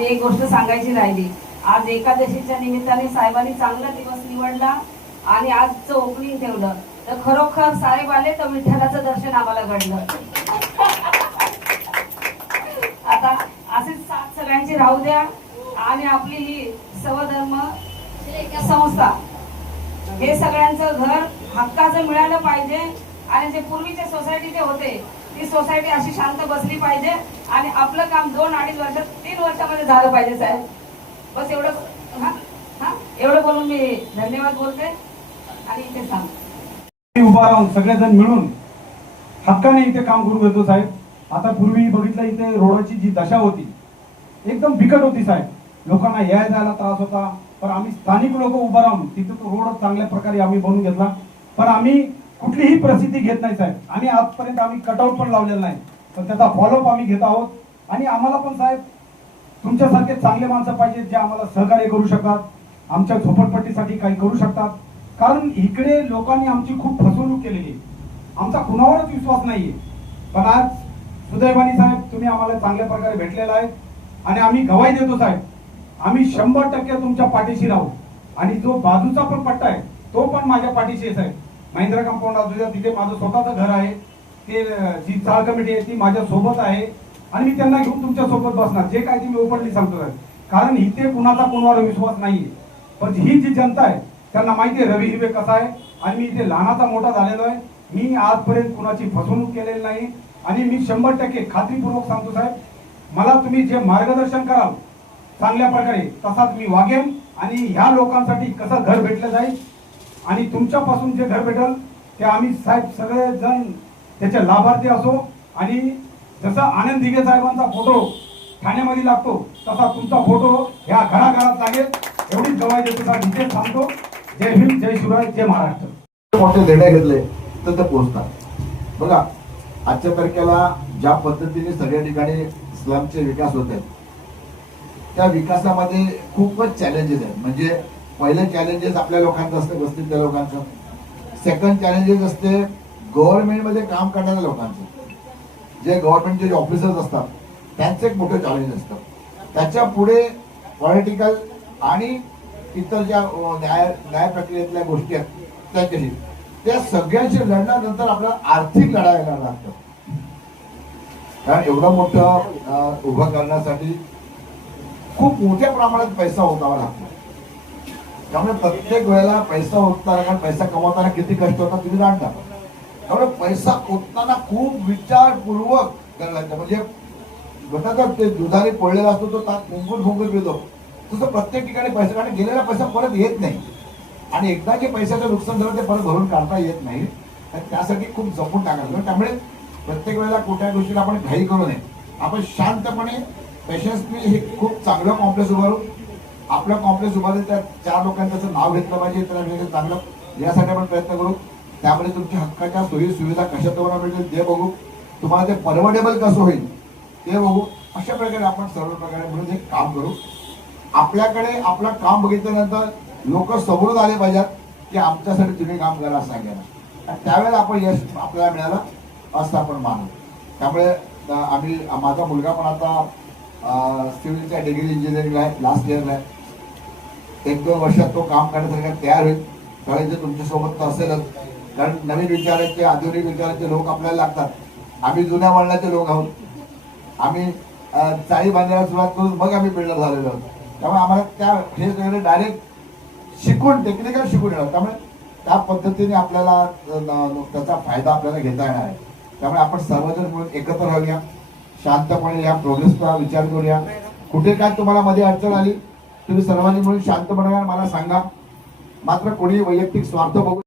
एक गोष्ट सांगायची राहिली. आज एकादशीच्या निमित्ताने साहेबांनी चांगला दिवस निवडला आणि आजचं ओपनिंग ठेवलं. तर खरोखर साहेब आले तर विठ्ठलाचं दर्शन आम्हाला घडलं. आता असेच साथ सगळ्यांची राहू द्या आणि आपली ही सवधर्म संस्था हे सगळ्यांचं घर हक्काचं मिळालं पाहिजे आणि जे पूर्वीचे सोसायटीचे होते ही सोसायटी अशी शांत बसली पाहिजे आणि आपलं काम दोन अडीच वर्षात तीन वर्षामध्ये झालं पाहिजे साहेब. बस एवढं हा हा? एवढं बोलून मी धन्यवाद बोलते आणि इथे सांग उभा राहून सगळेजण मिळून हक्काने इथे काम करू घेतो साहेब. आता पूर्वी बघितलं इथे रोडाची जी दशा होती एकदम बिकट होती साहेब. लोकांना याय जायला त्रास होता पण आम्ही स्थानिक लोक उभा राहून तिथे तो रोड चांगल्या प्रकारे आम्ही बनवून घेतला. पण आम्ही कुठलीही प्रसिद्धी घेत नाही साहेब. आणि आजपर्यंत आम्ही कटआउट पण लावलेला नाही. तर त्याचा फॉलोअप आम्ही घेत आहोत. आणि आम्हाला पण साहेब तुमच्यासारखे चांगले माणसं पाहिजेत जे आम्हाला सहकार्य करू शकतात. आमच्या झोपडपट्टीसाठी काही करू शकतात. कारण इकडे लोकांनी आमची खूप फसवणूक केलेली आहे. आमचा कुणावरच विश्वास नाहीये. पण आज सुदैवानी साहेब तुम्ही आम्हाला चांगल्या प्रकारे भेटलेला आहे. आणि आम्ही गवाही देतो साहेब. आम्ही शंभर टक्के तुमच्या पाठीशी राहू. आणि जो बाजूचा पण पट्टा आहे तो पण माझ्या पाठीशी आहे साहेब. महिंद्रा कंपाऊंड बाजूच्या तिथे माझं स्वतःचं घर आहे. ते जी चाळ कमिटी आहे ती माझ्या सोबत आहे. आणि मी त्यांना घेऊन तुमच्यासोबत बसणार. जे काय ते मी ओपनली सांगतो कारण इथे कुणाचा कोणावर विश्वास नाहीये. पण ही जी जनता आहे त्यांना माहिती आहे रवी हिवे कसा आहे. आणि मी इथे लहानाचा मोठा झालेलो आहे. मी आजपर्यंत कुणाची फसवणूक केलेली नाही. आणि मी शंभर टक्के खात्रीपूर्वक सांगतो साहेब मला तुम्ही जे मार्गदर्शन कराल चांगल्या प्रकारे तसाच मी वागेन. आणि ह्या लोकांसाठी कसं घर भेटलं जाईल आणि तुमच्यापासून जे घर भेटल ते आम्ही साहेब सगळेजण त्याचे लाभार्थी असो. आणि जसा आनंद दिघे साहेबांचा फोटो ठाण्यामध्ये लागतो तसा तुमचा फोटो ह्या घराघरात लागेल. एवढीच गवाही देतो साहेब इथे थांबतो. जय भीम जय शिवराय जय महाराष्ट्र. मोठे निर्णय घेतले तर ते पोहोचतात. बघा आजच्या तारखेला ज्या पद्धतीने सगळ्या ठिकाणी स्लमचे विकास होत आहेत त्या विकासामध्ये खूपच चॅलेंजेस आहेत. म्हणजे पहिले चॅलेंजेस आपल्या लोकांचं असते वस्तीतल्या लोकांचं. सेकंड चॅलेंजेस असते गव्हर्नमेंटमध्ये काम करणाऱ्या लोकांचं. जे गव्हर्नमेंटचे जे ऑफिसर्स असतात त्यांचं एक मोठं चॅलेंज असतं. त्याच्या पुढे पॉलिटिकल आणि इतर ज्या न्याय न्याय प्रक्रियेतल्या गोष्टी आहेत त्यांच्याशी. त्या सगळ्यांशी लढण्यानंतर आपल्याला आर्थिक लढायला लागतं. कारण एवढं मोठं उभं करण्यासाठी खूप मोठ्या प्रमाणात पैसा ओतावा लागतो. त्यामुळे प्रत्येक वेळेला पैसा ओतताना पैसा कमवताना किती कष्ट होतात तुम्ही जाणता त्यामुळे पैसा ओतताना खूप विचारपूर्वक करायला लागतं. म्हणजे गटाचा ते दुधाने पडलेला असतो तो ताक फुंकून फुंकून पितो. तसं प्रत्येक ठिकाणी पैसा कारण गेलेला पैसा परत येत नाही. आणि एकदा जे पैशाचं नुकसान झालं ते परत भरून काढता येत नाही. तर त्यासाठी खूप जपून टाकायला लागतं. त्यामुळे प्रत्येक वेळेला कुठल्या गोष्टीला आपण घाई करू नये. आपण शांतपणे पेशन्सने हे खूप चांगलं कॉम्प्लेक्स उभारू आपलं कॉम्प्लेक्स उभारलं त्या चार लोकांनी त्याचं नाव घेतलं पाहिजे तर चांगलं. यासाठी आपण प्रयत्न करू. त्यामध्ये तुमच्या हक्काच्या सोयी सुविधा कशा तुम्हाला मिळतील ते बघू. तुम्हाला ते परवडेबल कसं होईल ते बघू. अशा प्रकारे आपण सर्व प्रकारे म्हणून एक काम करू. आपल्याकडे आपलं काम बघितल्यानंतर लोक समोरून आले पाहिजेत की आमच्यासाठी तुम्ही काम करा सांगायला त्यावेळेला आपण यश आपल्याला मिळालं असं आपण मानू. त्यामुळे आम्ही माझा मुलगा पण आता सिव्हिलच्या डिग्री इंजिनिअरिंगला आहे लास्ट इयरला आहे. एक दोन वर्षात तो काम करण्यासाठी तयार होईल. त्यावेळी तुमच्यासोबत तर असेलच. कारण नवीन विचाराचे आधुनिक विचाराचे लोक आपल्याला लागतात. आम्ही जुन्या वळणाचे लोक आहोत. आम्ही चाळी बांधायला सुरुवात करून मग आम्ही बिल्डर झालेलो आहोत. त्यामुळे आम्हाला त्या हे सगळे डायरेक्ट शिकून टेक्निकल शिकून येणार. त्यामुळे त्या पद्धतीने आपल्याला त्याचा फायदा आपल्याला घेता येणार आहे. त्यामुळे आपण सर्वजण म्हणून एकत्र राहूया. शांतपणे या प्रोग्रेसचा विचार करूया. कुठे काय तुम्हाला मध्ये अडचण आली तुम्ही सर्वांनी मिळून शांतपणे मला सांगा मात्र कोणी वैयक्तिक स्वार्थ बघू